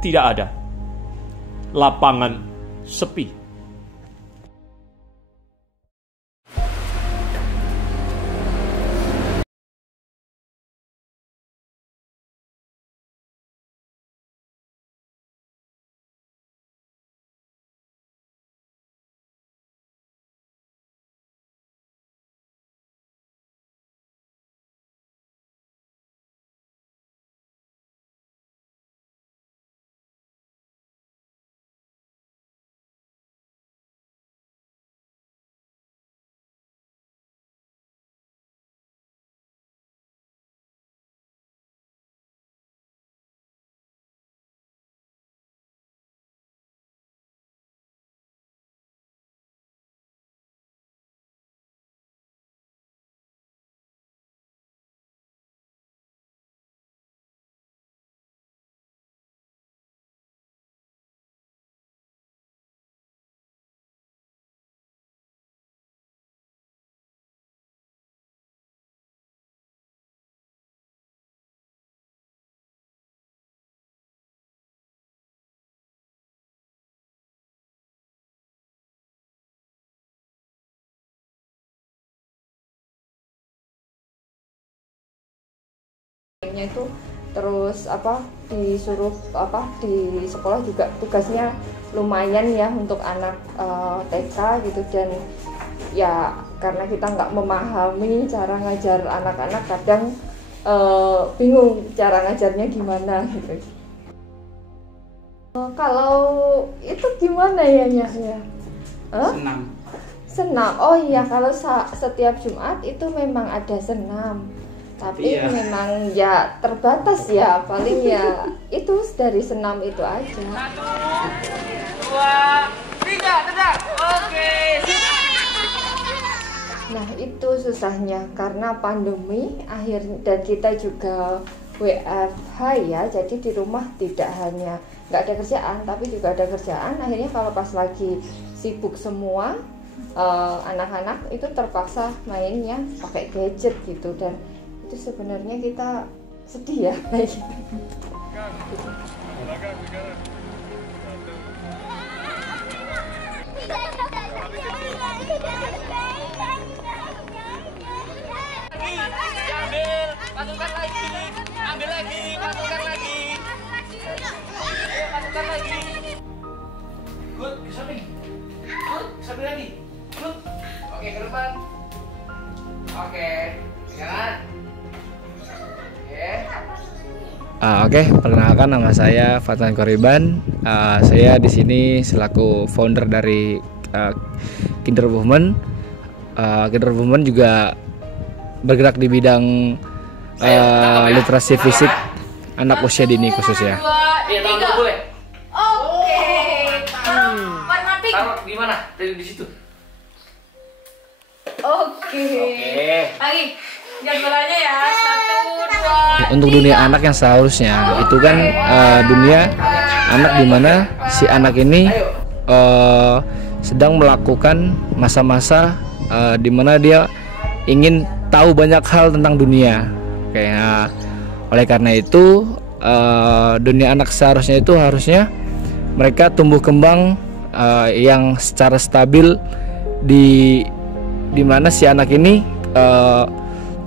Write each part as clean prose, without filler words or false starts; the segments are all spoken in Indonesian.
tidak ada. Lapangan sepi. Itu terus disuruh di sekolah juga tugasnya lumayan ya untuk anak TK gitu, dan ya karena kita nggak memahami cara ngajar anak-anak, kadang bingung cara ngajarnya gimana gitu. Kalau itu gimana ya Nyahya? Senam. Oh iya, kalau setiap Jumat itu memang ada senam. Tapi iya, memang ya terbatas ya, paling ya itu dari senam itu aja. 1, 2, 3, tetap. Oke. Nah itu susahnya karena pandemi dan kita juga WFH ya, jadi di rumah tidak hanya nggak ada kerjaan tapi juga ada kerjaan. Akhirnya kalau pas lagi sibuk semua anak-anak itu terpaksa mainnya pakai gadget gitu, dan itu sebenarnya kita sedih ya kayak gitu. Pasukan lagi, ambil lagi, pasukan lagi. Ayo, pasukan lagi. Good, ke samping. Good, ke samping lagi. Good. Oke, ke depan. Oke, jalan. Oke, perkenalkan nama saya Fatan Koriban. Saya di sini selaku founder dari Kinder Women. Kinder Women juga bergerak di bidang literasi fisik anak usia dini khususnya. Oke. Taruh di mana? Di situ. Oke. Lagi. Jadwalannya ya. 1, 2. Untuk dunia anak yang seharusnya itu kan dunia anak di mana si anak ini sedang melakukan masa-masa di mana dia ingin tahu banyak hal tentang dunia. Oke, nah, oleh karena itu dunia anak seharusnya itu harusnya mereka tumbuh kembang yang secara stabil di mana si anak ini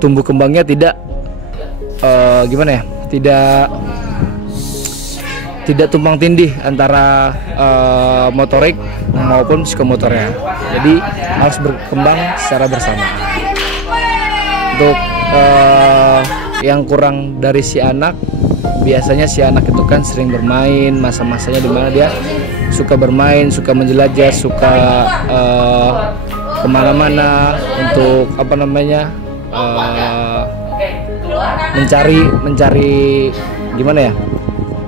tumbuh kembangnya tidak tidak tumpang tindih antara motorik maupun psikomotornya. Jadi harus berkembang secara bersamaan. Untuk yang kurang dari si anak, biasanya si anak itu kan sering bermain, masa-masanya dimana dia suka bermain, suka menjelajah, suka kemana-mana untuk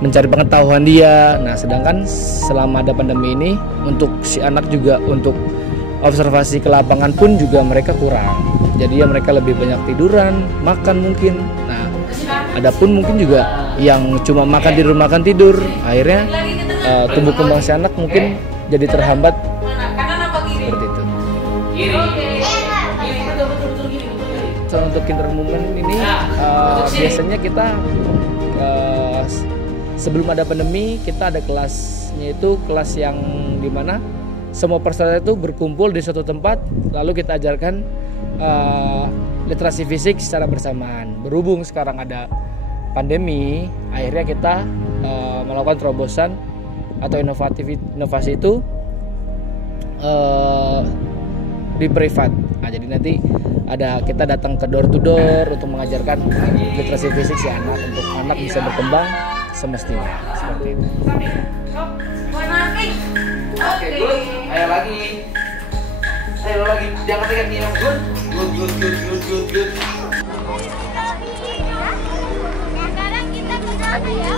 mencari pengetahuan dia. Nah, sedangkan selama ada pandemi ini untuk si anak juga untuk observasi ke lapangan pun juga mereka kurang. Jadi ya mereka lebih banyak tiduran, makan mungkin. Nah, adapun mungkin juga yang cuma makan tidur. Akhirnya tumbuh kembang si anak mungkin jadi terhambat. Seperti itu. Untuk Kinder Women ini biasanya kita sebelum ada pandemi kita ada kelasnya, itu kelas yang dimana semua peserta itu berkumpul di suatu tempat, lalu kita ajarkan literasi fisik secara bersamaan. Berhubung sekarang ada pandemi, akhirnya kita melakukan terobosan atau inovasi itu di privat. Nah, jadi nanti kita datang ke door to door untuk mengajarkan literasi fisik si anak, untuk anak bisa berkembang semestinya, seperti itu. Oke, good. Ayo lagi. Jangan pegang dia. Good. Sekarang kita ke sana ya,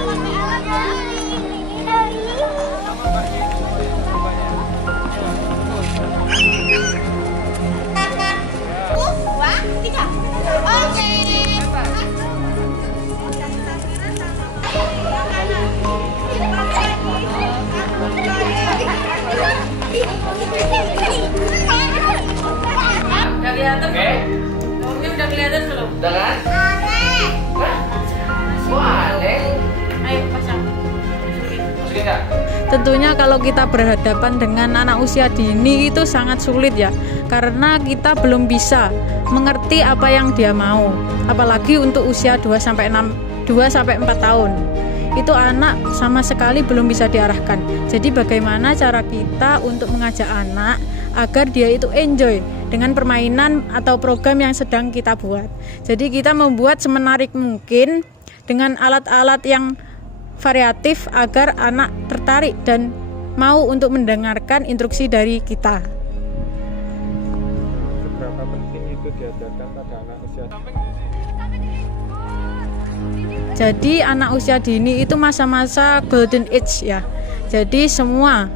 Udah kelihatan belum? Nomornya udah kelihatan belum? Udah kan? Hah? Wah, aneh. Ayo pasang. Masukin nggak? Tentunya kalau kita berhadapan dengan anak usia dini itu sangat sulit ya, karena kita belum bisa mengerti apa yang dia mau, apalagi untuk usia 2-4 tahun. Itu anak sama sekali belum bisa diarahkan. Jadi bagaimana cara kita untuk mengajak anak agar dia itu enjoy dengan permainan atau program yang sedang kita buat. Jadi kita membuat semenarik mungkin dengan alat-alat yang variatif agar anak tertarik dan mau untuk mendengarkan instruksi dari kita. Seberapa penting itu diajarkan pada anak usia? Jadi anak usia dini itu masa-masa golden age ya. Jadi semua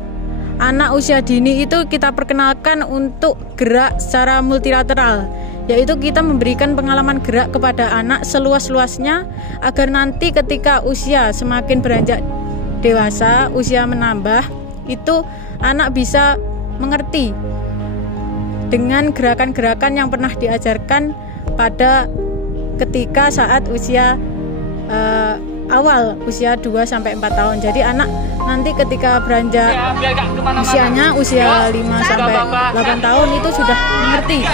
anak usia dini itu kita perkenalkan untuk gerak secara multilateral, yaitu kita memberikan pengalaman gerak kepada anak seluas-luasnya agar nanti ketika usia semakin beranjak dewasa, usia menambah, itu anak bisa mengerti dengan gerakan-gerakan yang pernah diajarkan pada ketika saat usia awal usia 2-4 tahun. Jadi anak nanti ketika beranjak usianya usia 5-8 tahun itu sudah mengerti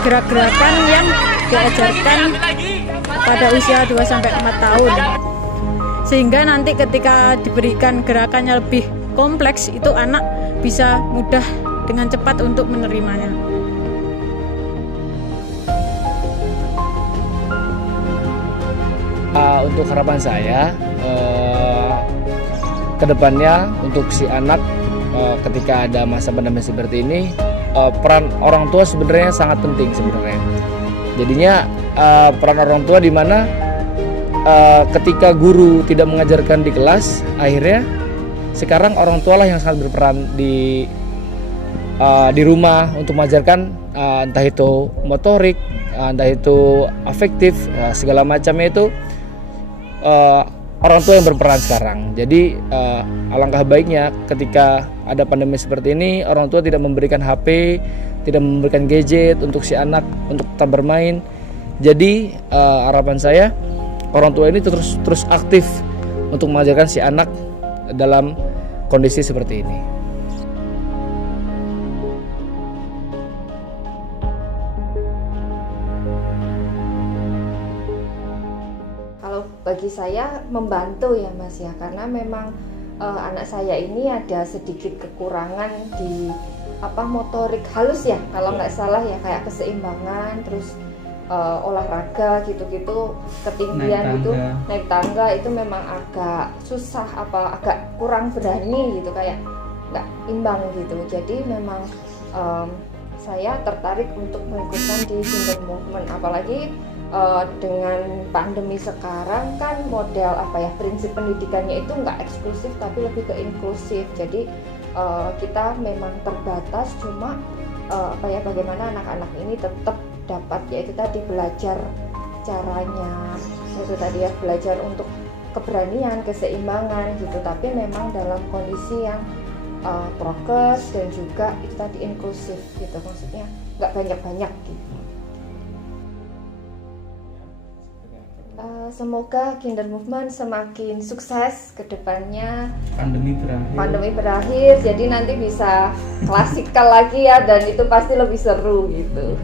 gerak-gerakan yang diajarkan pada usia 2-4 tahun. Sehingga nanti ketika diberikan gerakannya lebih kompleks, itu anak bisa mudah dengan cepat untuk menerimanya. Untuk harapan saya kedepannya untuk si anak ketika ada masa pandemi seperti ini, peran orang tua sebenarnya sangat penting sebenarnya. Jadinya peran orang tua di mana ketika guru tidak mengajarkan di kelas, akhirnya sekarang orang tua lah yang sangat berperan di rumah untuk mengajarkan entah itu motorik, entah itu afektif, segala macamnya itu orang tua yang berperan sekarang. Jadi alangkah baiknya ketika ada pandemi seperti ini, orang tua tidak memberikan HP, tidak memberikan gadget untuk si anak untuk tetap bermain. Jadi harapan saya orang tua ini terus aktif untuk mengajarkan si anak dalam kondisi seperti ini. Bagi saya membantu ya Mas ya, karena memang anak saya ini ada sedikit kekurangan di motorik halus ya, kalau nggak salah ya, kayak keseimbangan, terus olahraga gitu-gitu, ketinggian itu naik tangga itu memang agak susah, agak kurang berani gitu, kayak nggak imbang gitu. Jadi memang saya tertarik untuk mengikuti di Gundam Movement, apalagi dengan pandemi sekarang kan model prinsip pendidikannya itu nggak eksklusif tapi lebih ke inklusif. Jadi kita memang terbatas, cuma bagaimana anak-anak ini tetap dapat yaitu tadi belajar caranya, itu tadi ya, belajar untuk keberanian, keseimbangan gitu, tapi memang dalam kondisi yang prokes dan juga itu tadi inklusif gitu, maksudnya nggak banyak-banyak gitu. Semoga Kinder Movement semakin sukses ke depannya. Pandemi berakhir, jadi nanti bisa klasikal lagi ya, dan itu pasti lebih seru gitu.